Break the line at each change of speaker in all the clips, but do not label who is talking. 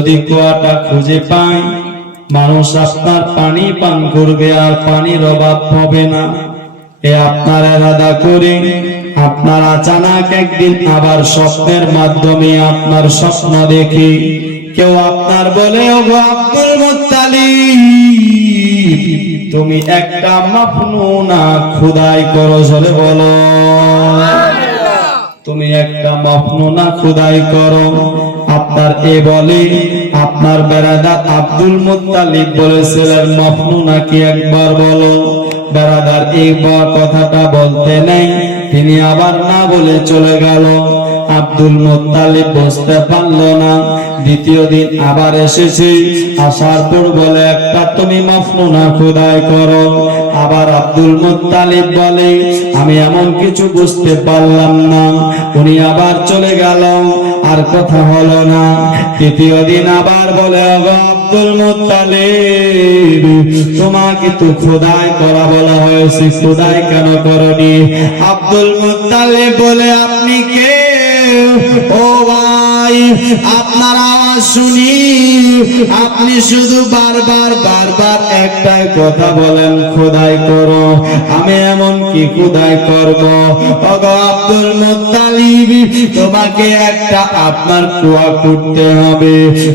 যদি কুয়াটা খুঁজে পায় মানুষ আপনার পানি পান করবে আর পানির অভাব হবে না। এ আপনার এরাদা করে, আপনার আচানাক একদিন আবার স্বপ্নের মাধ্যমে আপনার স্বপ্ন দেখে। কেউ আপনার বলে তুমি একটা মাফনুনা খুদাই করো চলে বলো। তুমি একটা মফনুনা খুদাই করো। আপনার এ বলে, আপনার বেড়াদা আব্দুল মুতালিব বলেছিলেন মফনুনা কি একবার বলো। বেড়াদার এই কথাটা বলতে নেই। তিনি আবার না বলে চলে গেল। আব্দুল মুত্তালিব বুঝতে পারল না। দ্বিতীয় দিন আবার এসেছি। আসার পর বলে, একটা তুমি মফনুনা খুদাই করো। আবার আব্দুল মুত্তালিব বলে, আমি এমন কিছু বুঝতে পারলাম না। উনি আবার চলে গেল। আর কথা হলো না। তৃতীয় দিন আবার বলে, "ওগো আব্দুল মুতালিব তোমাকে তো খোদাই করা বলা হয়েছে, খোদাই কেন করনি? আব্দুল মুতালিব বলে, আপনি কে? ও ভাই, আপনার শুনি। আপনি শুধু বারবার বারবার একটাই কথা বলেন, খোদাই করো, আমি এমন কি খোদাই করব? ওগো আব্দুল মুত্তালিব, তোমাকে একটা আপনার কুয়া করতে হবে।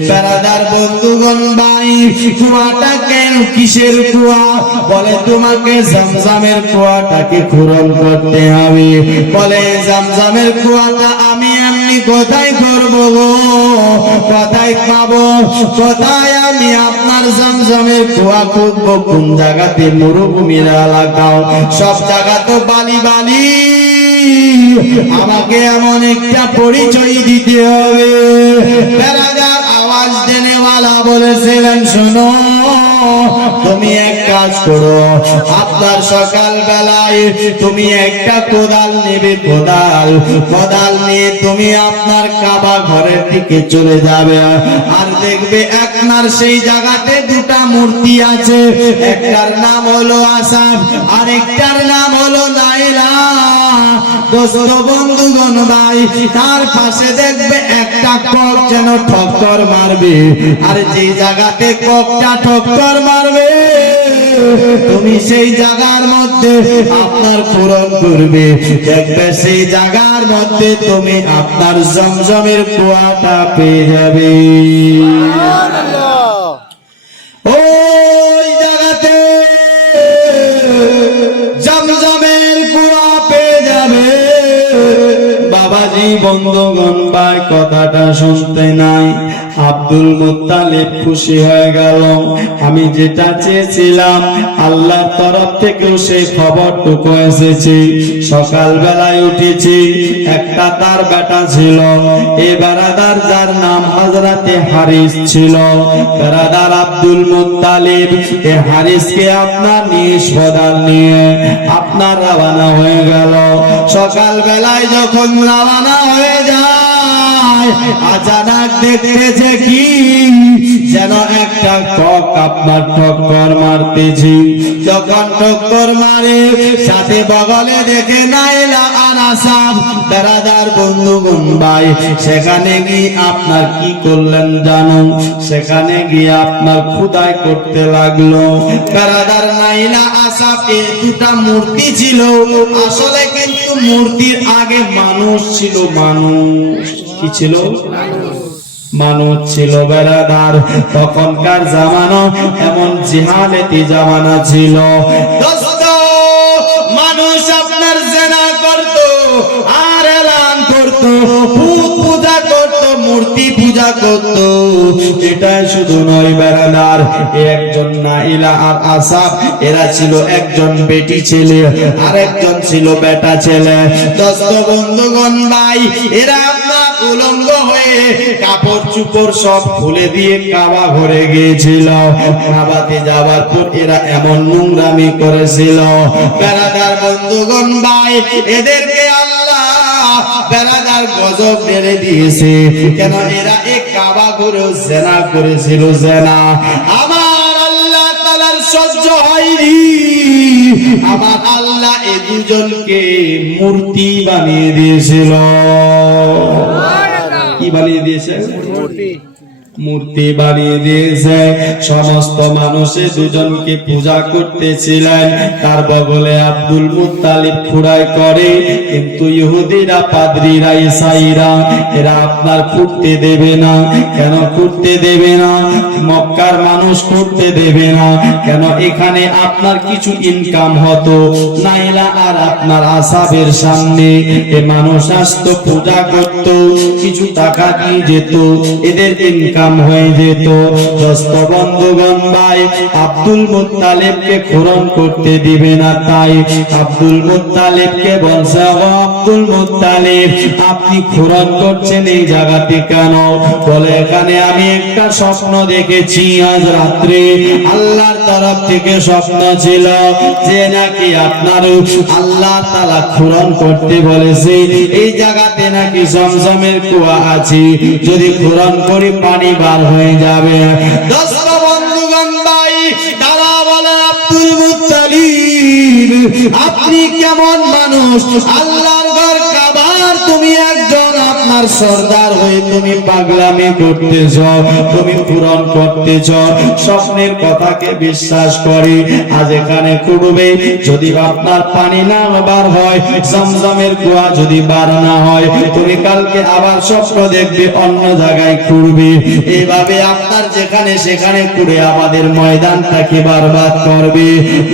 পেরাদার বন্ধুগণ ভাই, কুয়াটা কেন কিসের কুয়া? বলে, তোমাকে জামজামের কুয়াটাকে খুরন করতে হবে। বলে, জামজামের কুয়াটা আমি এমনি কোথায় করব গো? পাবো? কোথায় আমি আপনার জমজমের কুয়া কোন জায়গাতে মরুভূমির এলাকাও সব জায়গা তো বালি বালি। আমাকে এমন একটা পরিচয় দিতে হবে। আওয়াজ দেনেওয়ালা বলেছিলেন, শোনো তুমি এক কাজ করো, আপনার সকাল বেলায় তুমি একটা কোদাল নেবে, কোদাল। কোদাল নিয়ে তুমি আপনার কাবা ঘরের দিকে চলে যাবে। আর দেখবে আপনার সেই জায়গাতে দুটা মূর্তি আছে। একটার নাম হলো আসাদ আর একটার নাম হলো নাইলা দোস্ত বন্ধুগণ ভাই, তার পাশে দেখবে একটা কক যেন ঠক্কর মারবে। আর যে জায়গাতে ককটা ঠক্কর মারবে, তুমি সেই জায়গার মধ্যে আপনার পূরণ করবে। দেখবে সেই জায়গার মধ্যে তুমি আপনার জমজমের কুয়াটা পেয়ে যাবে। বন্ধুগণ পায় কথাটা শুনতে নাই। আব্দুল মুত্তালিব খুশি হয়ে গেল। আমি যেটা চেয়েছিলাম, আল্লাহর তরফ থেকেও সেই খবরটুকু এসেছে। সকাল বেলায় উঠেছি, একটা তার বেটা ছিল। এ বেড়াদার যার নাম হাজরাতে হারিস ছিল। বেড়াদার আব্দুল মুত্তালিব, এ হারিসকে আপনার নিষ্পদাল নিয়ে আপনার রাবানা হয়ে গেল। সকাল বেলায় যখন রাবানা হয়ে যায় আচানক দেখতেছে কি? যেন একটা কক আপনার ঠক্কর মারতেছি। যখন ঠক্কর মারে, সাথে বগলে দেখে নাইলা সেখানে গিয়ে আপনার কি করলেন জানো? সেখানে গিয়ে আপনার খুদাই করতে লাগল। নাইলা এই দুটা মূর্তি ছিল। আসলে কিন্তু মূর্তির আগে মানুষ ছিল মানুষ। কি ছিল? মানুষ ছিল বেড়াদার। তখনকার জামানো এমন জিহালেতি জামানা ছিল। মানুষ আপনার জেনা করত, আর এলান করত ছিল আর একজন ছিল বেটা ছেলে। দোস্ত, বন্ধুগণ, ভাই, এরা উলঙ্গ হয়ে কাপড় চুপড় সব খুলে দিয়ে কাবা ঘরে গিয়েছিল। কাবাতে যাওয়ার পর এরা এমন নোংরামি করেছিল। বেড়াদার বন্ধুগণ ভাই, এদেরকে গজব মেরে দিয়েছে। কেন এরা এক কাবা ঘরেও জেনা করেছিল, জেনা। আমার আল্লাহ তালার সহ্য হয়নি। আমার আল্লাহ এ দুজনকে মূর্তি বানিয়ে দিয়েছিল। কি বানিয়ে দিয়েছে? মূর্তি। বানিয়ে দিয়েছে। সমস্ত মানুষে দুজনকে পূজা করতেছিলেন। তার বগলে আব্দুল মুত্তালিব খুড়াই করে, কিন্তু ইহুদিরা, পাদ্রীরা, ইসাইরা, এরা আপনার খুঁড়তে দেবে না। কেন খুঁড়তে দেবে না? মক্কার মানুষ করতে দেবে না। কেন এখানে আপনার কিছু ইনকাম হতো? নাইলা আর আপনার আসাবের সামনে এ মানুষ আসতো, পূজা করত, কিছু টাকা দিয়ে যেত। এদের ইনকাম হয়ে যেত। দস্ত ভাই আব্দুল মুত্তালেবকে খোরণ করতে দিবে না তাই। আব্দুল মুত্তালেবকে বলছে আব্দুল মুত্তালেব, আপনি খোরণ করছেন এই জায়গাতে কেন? বলে, এখানে আমি একটা স্বপ্ন দেখেছি, আজ রাত্রে আল্লাহর তরফ থেকে স্বপ্ন ছিল যে নাকি আপনার আল্লাহ তালা খোরণ করতে বলেছে। এই জায়গাতে নাকি জমজমের কুয়া আছে। যদি খোরণ করি পানি বার হয়ে যাবে। বলে আপনি কেমন মানুষ? আল্লাহর আপনার সর্দার হয়ে তুমি পাগলামি করতেছ, তুমি পূরণ করতেছ, স্বপ্নের কথাকে বিশ্বাস করে। আজ এখানে কুড়বে, যদি আপনার পানি না বার হয়, জমজমের কুয়া যদি বার না হয়, তুমি কালকে আবার স্বপ্ন দেখবে, অন্য জায়গায় কুড়বে। এইভাবে আপনার যেখানে সেখানে কুড়ে আমাদের ময়দানটাকে বারবাদ করবে?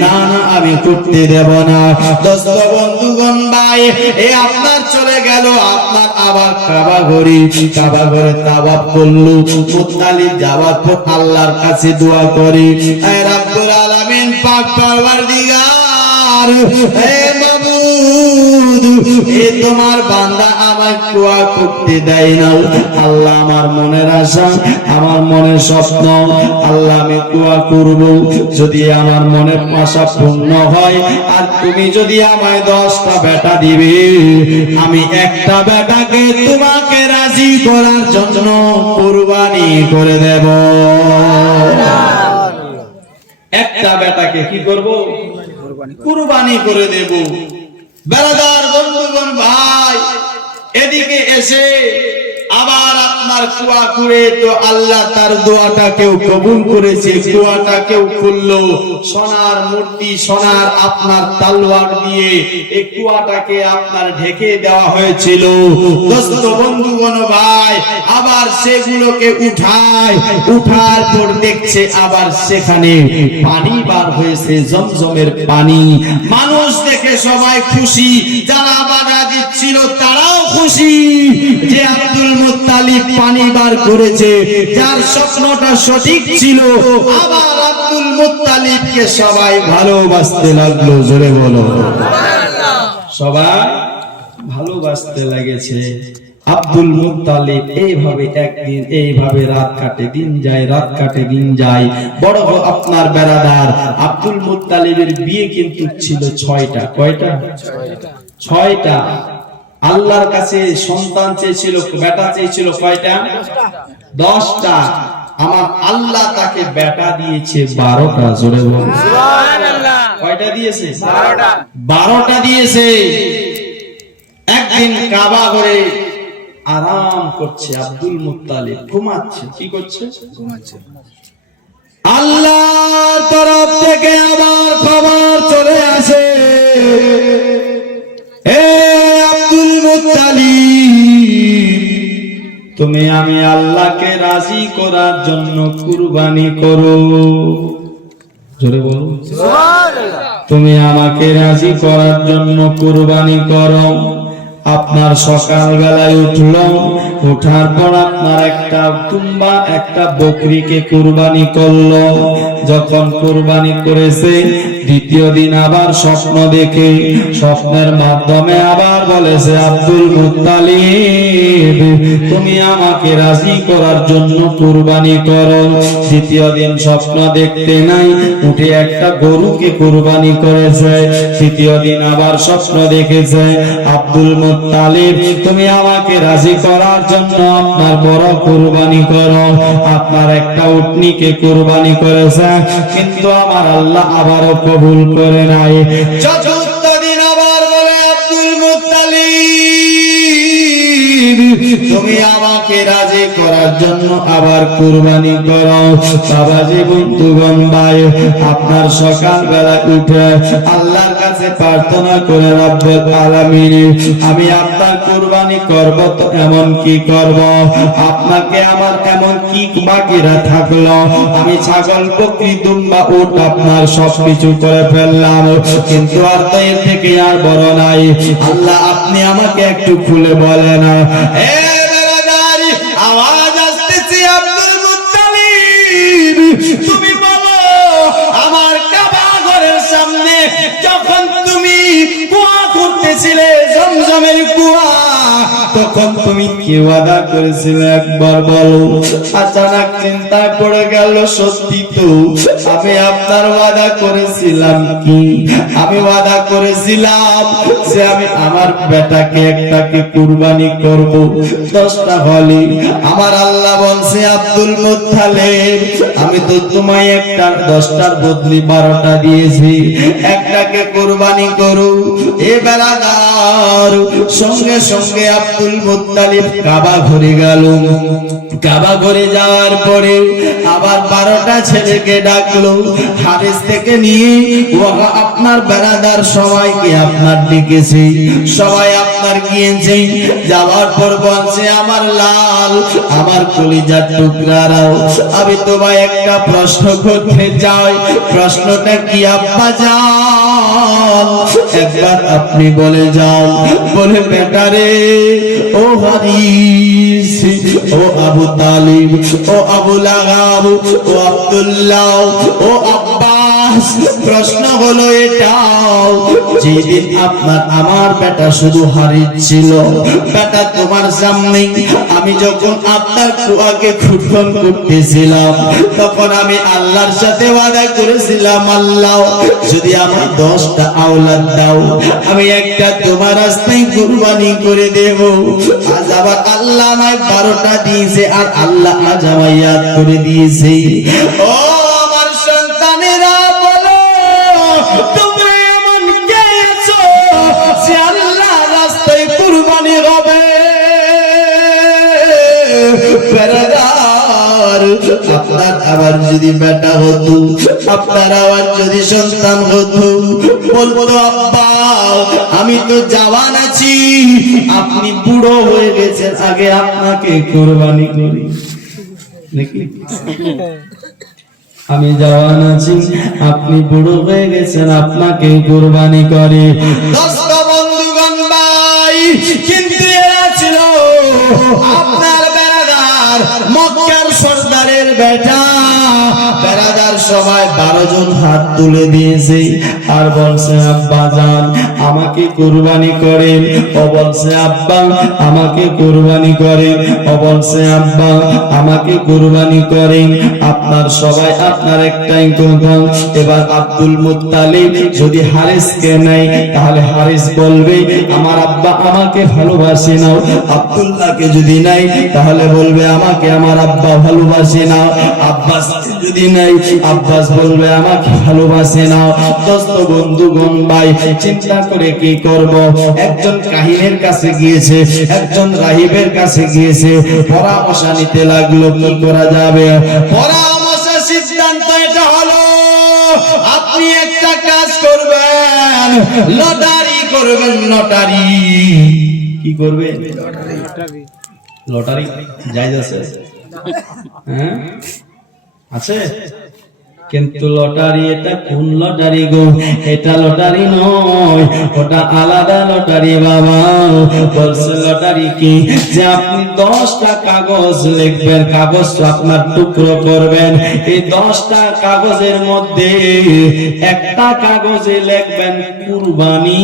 না না, আমি করতে দেব না। দোস্ত বন্ধুগণ ভাই, এ আপনার চলে গেল, আপনার আবার কাবা ঘরে কাবা ঘরে তাওয়াব করল মুত্তালি যাওয়ার পর আল্লাহর কাছে দোয়া করে। রাব্বুল আলামিন, পাক পরওয়ারদিগার হে করতে দেয় না আল্লাহ আমার মনের আশা, আমার মনের স্বপ্ন, আল্লাহ আমি দোয়া করব। যদি আমার মনের আশা পূর্ণ হয়, আর তুমি যদি আমায় দশটা বেটা দিবে, আমি একটা বেটাকে তোমাকে রাজি করার জন্য কুরবানি করে দেব। একটা বেটাকে কি করব? কুরবানি করে দেব। বেড়াদার বন্ধুগণ, ভাই এদিকে এসে আবার আপনার কুয়া করে তো আল্লাহ তার দোয়াটা কেউ কবুল করেছে, কুয়াটা কেউ খুললো। সোনার মূর্তি, সোনার আপনার তালোয়ার দিয়ে এই কুয়াটাকে আপনার ঢেকে দেওয়া হয়েছিল। দোস্ত বন্ধুগণ ভাই, আবার সেগুলোকে উঠায়, উঠার পর দেখছে আবার সেখানে পানি বার হয়েছে, জমজমের পানি। মানুষ দেখে সবাই খুশি, যারা বাধা দিচ্ছিল তারাও খুশি। যে আব্দুল আব্দুল মুত্তালিব এইভাবে একদিন, এইভাবে রাত কাটে, দিন যায়, রাত কাটে, দিন যায়। বড় আপনার বেড়াদার। আব্দুল মুত্তালিবের বিয়ে কিন্তু ছিল ছয়টা। কয়টা? ছয়টা। আল্লাহর কাছে সন্তান চেয়েছিল বেটা চেয়েছিল কয়টা? দশটা। আমার আল্লাহ তাকে বেটা দিয়েছে বারোটা জোরে কয়টা দিয়েছে? বারোটা। দিয়েছে। একদিন কাবা করে আরাম করছে আব্দুল মুত্তালিব। ঘুমাচ্ছে কি করছে? আল্লাহর তরফ থেকে আবার খবর চলে আসে। হে তুমি আমি আল্লাহকে রাজি করার জন্য কুরবানি করো। জোরে বলো। তুমি আমাকে রাজি করার জন্য কুরবানি করো। আপনার সকাল বেলায় উঠল উঠার পর আপনার একটা তুম্বা একটা বকরিকে কুরবানি করল। যখন কুরবানি করেছে দ্বিতীয় দিন আবার স্বপ্ন দেখে, স্বপ্নের মাধ্যমে আবার বলেছে, আব্দুল মুত্তালিব, তুমি আমাকে রাজি করার জন্য কুরবানি করো। দ্বিতীয় দিন স্বপ্ন দেখতে নাই, উঠে একটা গরুকে কুরবানি করেছে। তৃতীয় দিন আবার স্বপ্ন দেখেছে, আব্দুল মুত্তালিব, তুমি আমাকে রাজি করার জন্য আপনার বড় কুরবানি করো। আপনার একটা উটনিকে কুরবানি করেছে, কিন্তু আমার আল্লাহ আবারও কবুল করে নাই। চতুর্থ দিন আবার বলে, আব্দুল মুতালিব তুমি আমাকে রাজি করার জন্য আবার কুরবানি করো। বাবাজি বন্ধুগণ, ভাই, আপনার সকালবেলা উঠে আল্লাহর কাছে প্রার্থনা করে, রব্বুল আলামিন, আমি আপনার কুরবানি করব তো এমন কি করব? আপনাকে আমার এমন কি বাকিরা থাকল? আমি ছাগল, বকরি, দুম্বা, উট আপনার সবকিছু করে ফেললাম। কিন্তু আর তো এর থেকে আর বড় নাই। আল্লাহ আপনি আমাকে একটু খুলে বলেন। এ আওয়াজ আসতেছে আব্দুল মুত্তালিব। তখন তুমি কি ওয়াদা করেছিলে একবার বলো? আচানক চিন্তায় পড়ে গেল সত্যি তো। আমি আপনার ওয়াদা করেছিলাম কি? আমি ওয়াদা করেছিলাম যে আমি আমার বেটাকে একটাকে কুরবানি করব। দশটা হলি। আমার আল্লাহ বলছে, আব্দুল মুত্তালিব, আমি তো তোমায় একটা দশটার বদলি বারোটা দিয়েছি। একটাকে কুরবানি করু। এ বেলাদার, সঙ্গে সঙ্গে আব্দুল মুত্তালিব কাবা ঘুরে গেল কাবা ঘুরে যাওয়ার পরে আবার বারোটা ছেলেকে ডাকলো হারিস থেকে নিয়ে আপনার বেড়াদার সবাইকে আপনার ডেকেছে? সবাই আপনার গিয়েছে। যাওয়ার পর বলছে, আমার লাল, আমার কলিজার টুকরারাও আমি তোমায় একটা প্রশ্ন করতে চাই। প্রশ্নটা কি, আব্বা একবার আপনি বলে যান, বলে বেটারে ও হারিস ও আবু তালিব, ও আবু লাগাব, ও আব্দুল্লাহ, ও আব্বাস প্রশ্ন হলো এটাও, যেদিন আপনার আমার বেটা শুধু বেটা তোমার সামনে, আমি যখন আপনার কুয়াকে করতেছিলাম, তখন আমি আল্লাহর সাথে ওয়াদা করেছিলাম, আল্লাহ, যদি আমার দশটা আওলাদ দাও, আমি একটা তোমার রাস্তায় কুরবানি করে দেব। আজ আবার আল্লাহ আমায় বারোটা দিয়েছে, আর আল্লাহ আজ আমায় করে দিয়েছে। ও আপনার আবার যদি বেটা হতো, আপনার আবার যদি সন্তান হতো বলতো আব্বা, আমি তো জওয়ান আছি, আপনি বুড়ো হয়ে গেছেন, আগে আপনাকে কোরবানি করি। আমি জওয়ান আছি, আপনি বুড়ো হয়ে গেছেন, আপনাকে কোরবানি করে। আপনার বেড়াদার সর্দারের বেটা বেড়াদার সবাই বারো জন হাত তুলে দিয়েছে। আর বলছে, আব্বা যান, আমাকে কুরবানি করেন। ও বলছে, আব্বা, আমাকে কুরবানি করেন। ও বলছে, আব্বা, আমাকে কুরবানি করেন। আপনার সবাই আপনার একটাই কথা। এবার আব্দুল মুত্তালিব যদি হারিসকে নেয়, তাহলে হারিস বলবে, আমার আব্বা আমাকে ভালোবাসে নাও আব্দুল্লাহকে যদি নাই তাহলে বলবে, আমাকে আমার আব্বা ভালোবাসে নাও আব্বাস যদি নাই আব্বাস বলবে, আমাকে ভালোবাসে নাও দোস্ত বন্ধুগণ, ভাই, চিন্তা করে কি করব? একজন কাহিনের কাছে গিয়েছে, একজন রাহিবের কাছে গিয়েছে। পরামর্শ নিতে লাগল, কি করা যাবে? পরামর্শ সিদ্ধান্ত এটা হলো, আপনি একটা কাজ করবেন, লটারি করবেন, লটারি। কি করবেন? লটারি। জায়জ আছে হ্যাঁ? আছে? কিন্তু লটারি এটা কোন লটারি গো? এটা লটারি নয়, ওটা আলাদা লটারি বাবা। বলছে, লটারি কি? যে আপনি দশটা কাগজ লিখবেন, কাগজ আপনার টুকরো করবেন। এই দশটা কাগজের মধ্যে একটা কাগজে লিখবেন কুরবানি,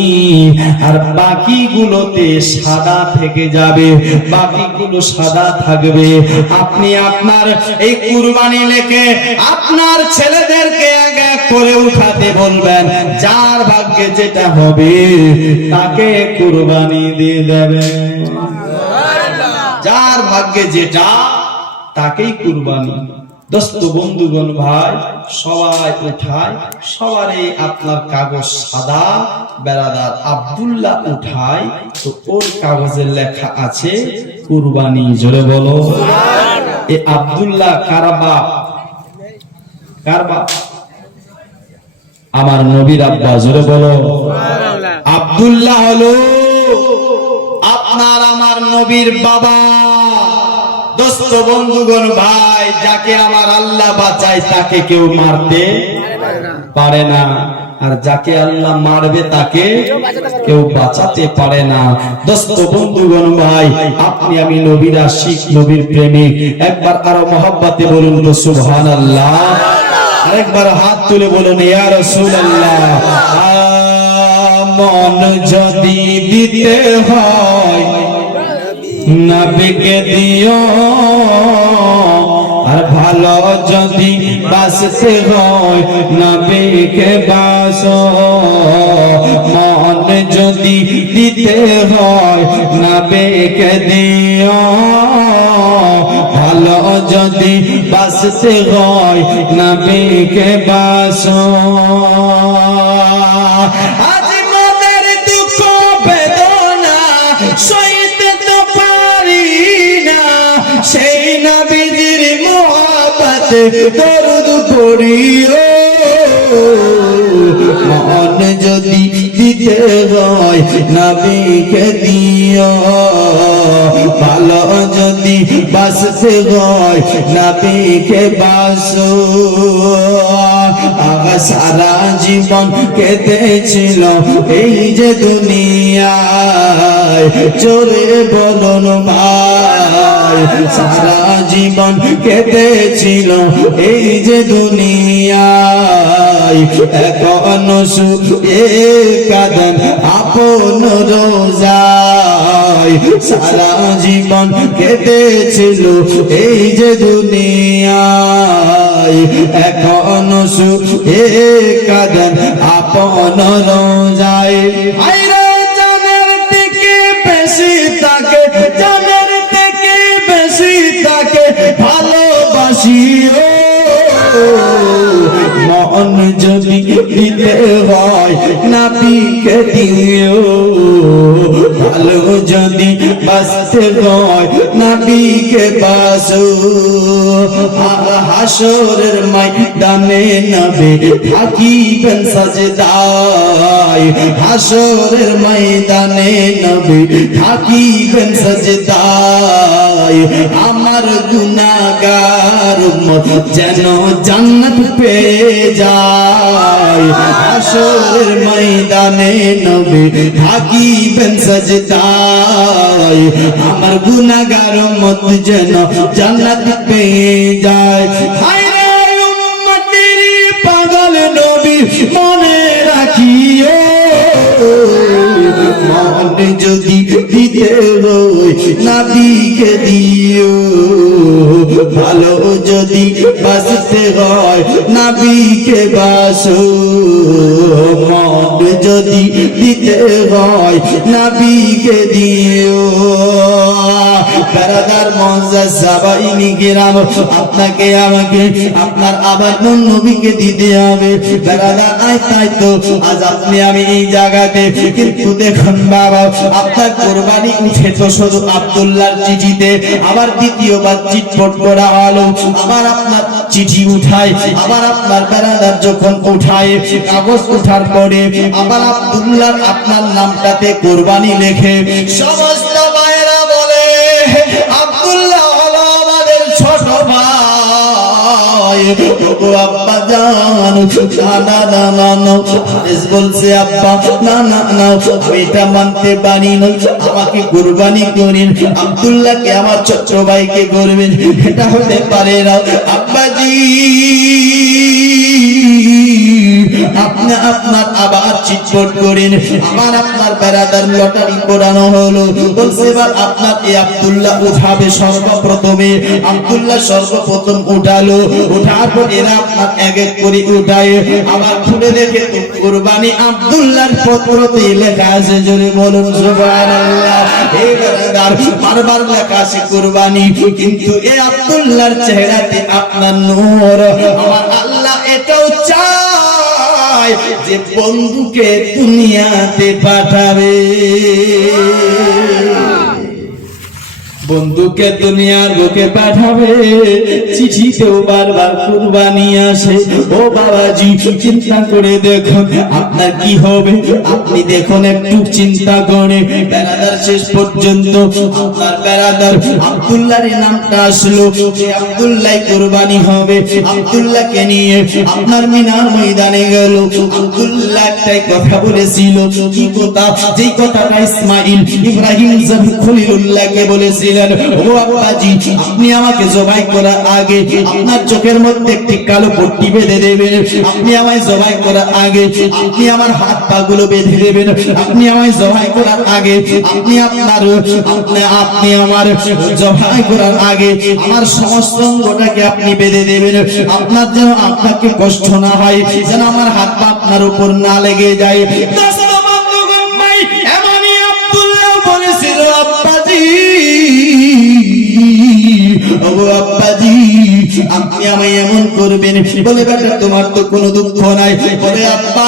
আর বাকিগুলোতে সাদা থেকে যাবে, বাকিগুলো সাদা থাকবে। আপনি আপনার এই কুরবানি লেখে আপনার ছেলেদেরকে এক এক করে উঠাতে বলবেন, যার ভাগ্যে যেটা হবে, তাকে কুরবানি দিয়ে দেবেন যার ভাগ্যে যেটা, তাকেই কুরবানি। দোস্ত, বন্ধুগণ, ভাই, সবাই উঠায়, সবারই আপনার কাগজ সাদা বেড়াদার আব্দুল্লাহ উঠায়, তো ওর কাগজে লেখা আছে, কুরবানি, জোরে বলো। এ আব্দুল্লাহ কারবা আমার নবীর আব্বা জোরে বলো। আব্দুল্লাহ হলো আপনার আমার নবীর বাবা। দোস্ত বন্ধুগণ ভাই যাকে আমার আল্লাহ বাঁচায় তাকে কেউ মারতে পারে না। আর যাকে আল্লাহ মারবে তাকে কেউ বাঁচাতে পারে না। দোস্ত বন্ধুগণ ভাই আপনি আমি নবীরা শিখ নবীর প্রেমিক। একবার আরও মহাব্বাতে বলুন তো সুবহান আল্লাহ আরেকবার হাত তুলে বলুন ইয়া রাসূলুল্লাহ আমন যদি দিতে হয় নবীকে দিও, আর ভালো যদি বাসতে হয়, নবীকে বাস মন যদি দিতে হয়, নবীকে দিও। ভালো যদি বাসতে হয়, নবীকে বাস মোহাবতে দরুদ পড়িও মন যদি দিতে হয়, নবীকে দিও। ভালো যদি বাসতে হয়, নবীকে বাসো আগা সারা জীবন কেটেছিল এই যে দুনিয়ায় চোরে বলুন ভাই, সারা জীবন কেটেছিল এই যে দুনিয়ায়। এখন সুখে কাঁদেন আপন রোজায়। সারা জীবন কেটেছিল এই যে দুনিয়ায়। এখন সুখে কাঁদেন আপন রোজায়। তাকে ভালোবাসি মন যদি হয় নাবিকে দিও ভালো যদি বাঁচতে হয়, নাবিকে বাসো হাসরের ময়দানে নবে, থাকিবেন সাজদায়। হাসরের ময়দানে নবে, থাকিবেন সাজদায়। আমার গুনাহগার উম্মত যেন জান্নাত পেয়ে যায়। হাসরের ময়দানে নবে থাকিবেন সাজদায়। আমার গুনাহগার উম্মত যেন জান্নাত পেয়ে যায়। হায় রে উম্মতের পাগল নবী মনে রাখিও। মন যদি দিতে হই নাবিকে দিও। ভালো যদি বাঁচতে হয় নাবিকে বাসো। মন যদি দিতে হয় নাবিকে দিও। বেড়াদার মজা সাবাইনি গেরাম আপনাকে আমাকে, আপনার আবার নবীকে দিতে হবে। বেড়াদার আয় তাই তো, আজ আপনি আমি এই জায়গাতে। কিন্তু দেখুন বাবা, আপনার কোরবানি উঠে তো শুধু আব্দুল্লাহর চিঠিতে, আবার দ্বিতীয়বার চিটপট করা হলো। আবার আপনার চিঠি উঠায়, আবার আপনার বেড়াদার যখন উঠায়, কাগজ উঠার পরে আবার আব্দুল্লাহর আপনার নামটাতে কোরবানি লেখে। সমস্ত বলছে আব্বা, না না না আমি এটা মানতে পারি না আমাকে কুরবানি করেন, আব্দুল্লাহকে, আমার ছোট ভাইকে করবেন। এটা হতে পারে না, আব্বাজি। আপনি আপনার আবার চিটপট করেন। আবার আপনার বেড়াদার লটারি করানো হলো। এবার আপনার এই আব্দুল্লাহ উঠাবে সর্বপ্রথমে। আব্দুল্লাহ সর্বপ্রথম উঠালো। উঠার পর এরা আপনার এক এক করে উঠায়। আবার খুলে দেখে কুরবানি আব্দুল্লাহর পত্রতে লেখা আছে জোরে বলুন, সুবহানাল্লাহ। এই বেড়াদার, বারবার লেখা আছে কুরবানি, কিন্তু এই আব্দুল্লাহর চেহারাতে আপনার নূর। আমার আল্লাহ এটাও চায় যে বন্ধুকে দুনিয়াতে পাঠাবে। বন্ধুকে দুনিয়ার বুকে পাঠাবে, চিঠিতেও বারবার কুরবানি আসে। ও বাবাজি, চিন্তা করে দেখুন, আপনার কি হবে? আপনি দেখুন, একটু চিন্তা করে। বেড়াদার শেষ পর্যন্ত আপনার বেড়াদার আব্দুল্লাহর নামটা আসলো। আব্দুল্লাহ কুরবানি হবে। আব্দুল্লাহকে নিয়ে আপনার মিনার ময়দানে গেল। আব্দুল্লাহ একটাই কথা বলেছিল, কি কথা? যেই কথাটা ইসমাইল ইব্রাহিম খলিলুল্লাহকে বলেছিলেন ও আব্বাজি, আপনি আমাকে জবাই করার আগে আপনার চোখের মধ্যে একটি কালো পট্টি বেঁধে দেবেন। আপনি আমায় জবাই করার আগে আপনি আমার হাত পা গুলো বেঁধে দেবেন। আপনি আমায় জবাই করার আগে আপনি আপনার, আপনি আমার জবাই করার আগে আমার সমস্ত অঙ্গটাকে আপনি বেঁধে দেবেন। আপনার যেন আপনাকে কষ্ট না হয়, যেন আমার হাত পা আপনার উপর না লেগে যায়। ও আব্বাজি আপনি আমায় এমন করবেন বলে বেটা তোমার তো কোনো দুঃখ নাই। বলে আব্বা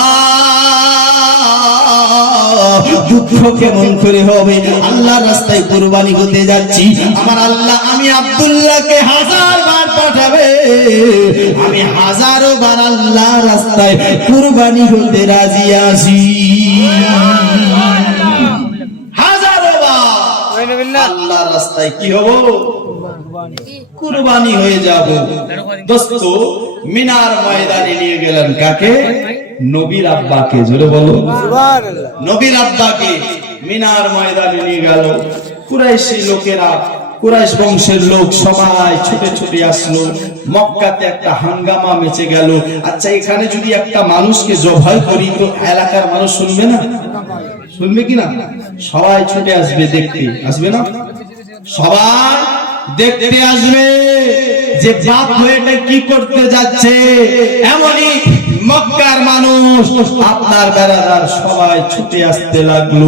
দুঃখ কেমন করে হবে? আল্লাহ রাস্তায় কুরবানি হতে যাচ্ছি। আমার আল্লাহ আমি আব্দুল্লাহকে হাজার বার পাঠাবে। আমি হাজারো বার আল্লাহ রাস্তায় কুরবানি হতে রাজি আছি। হাজারো বার আল্লাহ রাস্তায় কি হব? কুরবানি হয়ে যাব। দোস্ত মিনার ময়দানে নিয়ে গেলেন কাকে? নবীর আব্বাকে জোরে বলো নবীর আব্বাকে মিনার ময়দানে নিয়ে গেল। কুরাইশি লোকেরা কুরাইশ বংশের লোক সবাই ছুটে ছুটে আসলো। মক্কাতে একটা হাঙ্গামা মেচে গেল। আচ্ছা এখানে যদি একটা মানুষকে জবাই করি তো এলাকার মানুষ শুনবে না? শুনবে কি না? সবাই ছুটে আসবে দেখতে। আসবে না? সবাই দেখতে আসবে। যে বাপ হয়েটা কি করতে যাচ্ছে? এমনই মক্কার মানুষ আপনার বেড়াদার সবাই ছুটে আসতে লাগল।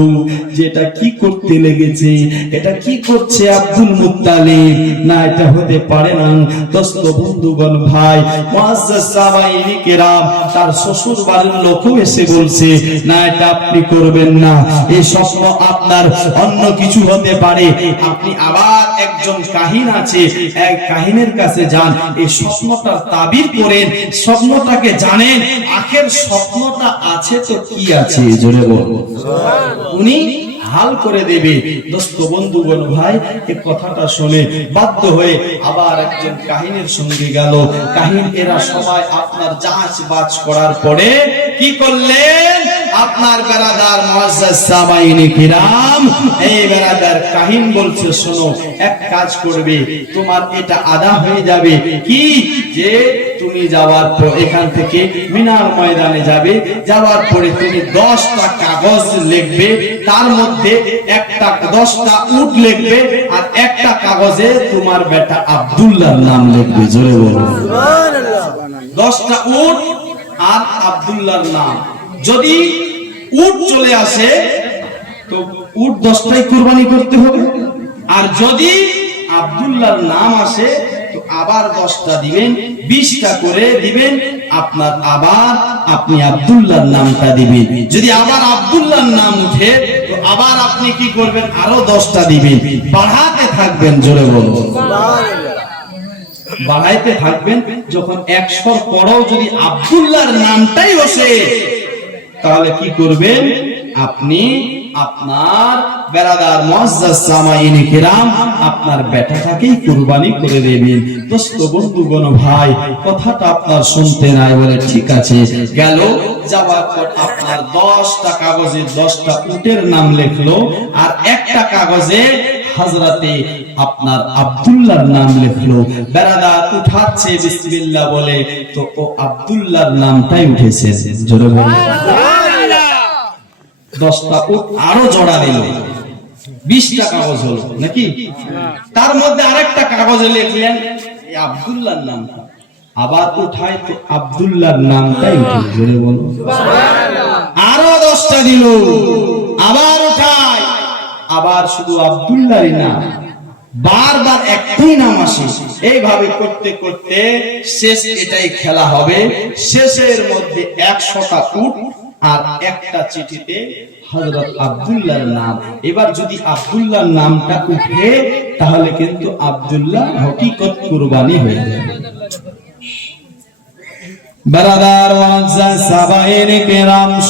যে এটা কি করতে লেগেছে? এটা কি করছে আব্দুল মুত্তালিব? না, এটা হতে পারে না। দোস্ত, বন্ধুগণ, ভাই তার শ্বশুর বাড়ির লোকও এসে বলছে, না, এটা আপনি করবেন না। এই স্বপ্ন আপনার অন্য কিছু হতে পারে। আপনি আবার একজন কাহিন আছে। এক কাহিনের কাছে যান, এই স্বপ্নটার তাবির করেন, স্বপ্নটাকে জানেন, আখের স্বপ্নটা আছে তো কি আছে জোরে বল উনি হাল করে দেবে। দোস্ত বন্ধু বন্ধুগণ ভাই এই কথাটা শুনে বাধ্য হয়ে আবার একজন কাহিনীর সঙ্গে গেল। কাহিন এরা সবাই আপনার জাহাজ বাজ করার পরে কি করলেন? আপনার বেড়াদার মুআজ্জাজ কিরাম এই বেড়াদার কাহিন বলছে শোনো এক কাজ করবে তোমার এটা আদা হয়ে যাবে। কি? যে তুমি যাওয়ার পর এখান থেকে মিনার ময়দানে যাবে যাওয়ার পরে তুমি দশটা কাগজ লিখবে তার মধ্যে একটা দশটা উট লিখবে আর একটা কাগজে তোমার বেটা আব্দুল্লাহর নাম লিখবে জোরে বলো। দশটা উট আর আব্দুল্লাহর নাম। যদি উট চলে আসে, তো উট দশটাই কুরবানি করতে হবে। আর যদি আব্দুল্লাহর নাম আসে, তো আবার দশটা দিবেন, বিশটা করে দিবেন, আপনার আবার আপনি আব্দুল্লাহর নামটা দিবেন। যদি আবার আব্দুল্লাহর নাম উঠে, তো আবার আপনি কি করবেন? আরও দশটা দিবেন। বাড়াতে থাকবেন, জোরে বলব বাড়াইতে থাকবেন, যখন একশোর পরেও যদি আব্দুল্লাহর নামটাই বসে তাহলে কি করবেন? আপনি আপনার বেড়াদার মুআজ্জাজ সামাইনি কিরাম আপনার বেটাটাকেই কুরবানি করে দেবেন। দোস্ত বন্ধুগণ ভাই, কথাটা আপনার শুনতে নাই বলে ঠিক আছে। গেল আপনার দশটা কাগজে দশটা উটের নাম লেখলো, আর একটা কাগজে হাজরাতে আপনার আব্দুল্লাহর নাম লিখলো। বেড়াদার উঠাচ্ছে বিসমিল্লাহ বলে তো ও আব্দুল্লাহর নামটাই উঠেছে। জোরে বলে দশটা উট আরও জোড়া দিল বিশটা কাগজ হলো নাকি? তার মধ্যে আরেকটা কাগজে লিখলেন আব্দুল্লাহর নামটা। আবার উঠায় তো আব্দুল্লাহর নামটাই উঠে জোরে বলো আরও দশটা দিল। আবার আবার শুধু আব্দুল্লাহরই নাম। বারবার একটাই নাম আসে। এইভাবে করতে করতে শেষ এটাই খেলা হবে। শেষের মধ্যে একশোটা উট আর একটা চিঠিতে হযরত আব্দুল্লাহর নাম। এবার যদি আব্দুল্লাহর নামটা উঠে, তাহলে কিন্তু আব্দুল্লাহ হকিকত কুরবানি হয়ে যাবে। বারাদার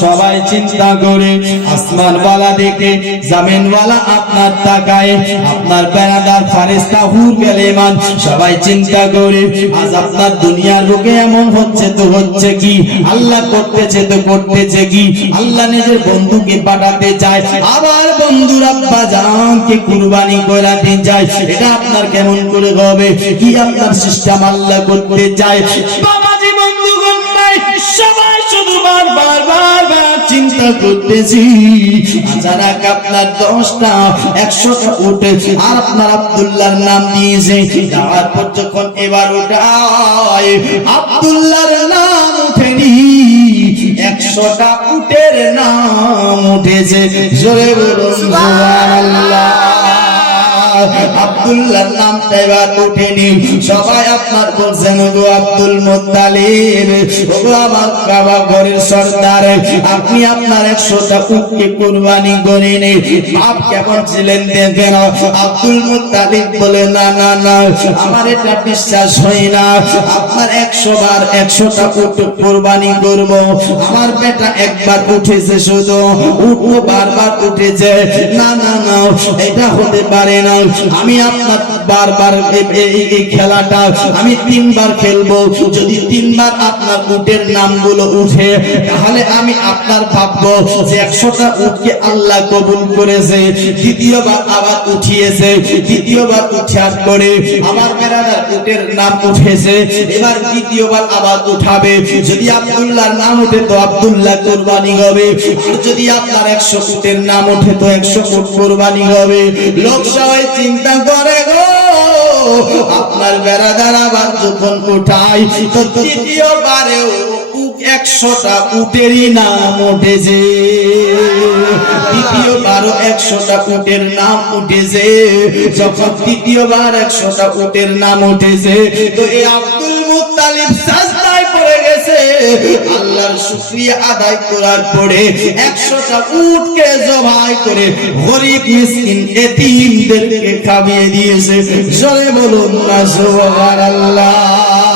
সবাই চিন্তা করে আসমান ওয়ালা দেখে জমিন ওয়ালা আপনার তাকায়, আপনার বেড়াদার ফারিস্তা হুর গেলেমান, সবাই চিন্তা করে, আজ আপনার দুনিয়ার বুকে এমন হচ্ছে তো হচ্ছে কি? আল্লাহ করতেছে তো করতেছে কি? আল্লাহ নিজের বন্ধুকে পাঠাতে চায়, আবার বন্ধুর আব্বা জানকে কুরবানি করাতে চায়, এটা আপনার কেমন করে হবে? কি আপনার সিস্টেম আল্লাহ করতে চায়? বাবাজি বন্ধুগণ নাই সবাই শুধু নাম দিয়েছে যাওয়ার পর যখন এবার ওটায় আব্দুল্লাহর নাম উঠেনি, একশোটা উটের নাম উঠেছে। জোরে বলুন, সুবহানাল্লাহ। আব্দুল্লাহর নামটা এবার উঠেনি। সবাই আপনার বলছেন গো আব্দুল মুত্তালিব, ওগো আমার বাবা ঘরের সর্দার, আপনি আপনার একশোটা উটকে কুরবানি করেন বাপ কেমন ছিলেন দেখেন, আব্দুল মুত্তালিব বলে, না না না, আমার এটা বিশ্বাস হয় না। আপনার একশো বার একশোটা উট কুরবানি করব। আমার বেটা একবার উঠেছে শুধু উঠো বারবার উঠেছে। না না না, এটা হতে পারে না। আমি আপনার বারবার এই খেলাটা আমি তিনবার খেলব। যদি তিনবার আপনার উটের নামগুলো উঠে, তাহলে আমি আপনার ভাববো যে একশোটা উটকে আল্লাহ কবুল করেছে, দ্বিতীয়বার আবার উঠিয়েছে, দ্বিতীয়বার উঠার পরে আমার বেড়াদার উটের নাম উঠেছে, এবার দ্বিতীয়বার আবার উঠাবে। যদি আব্দুল্লাহর নাম উঠে তো আব্দুল্লাহ কোরবানি হবে যদি আপনার একশো উটের নাম উঠে তো একশো উট কোরবানি হবে। লোক সবাই চিন্তা করে গো! আপনার বেড়া দাঁড়াবার যখন উঠাই তো একশোটা উটেরই নাম উঠেছে। দ্বিতীয়বারও একশোটা উটের নাম উঠেছে। যখন তৃতীয়বার একশোটা উটের নাম উঠেছে, তো এই আব্দুল গেছে আল্লাহর শুকরিয়া আদায় করার পরে একশোটা উটকে জবাই করে গরিব, মিসকিন, এতিমদেরকে খাবিয়ে দিয়েছে। জোরে বলুন না, সুবহানাল্লাহ।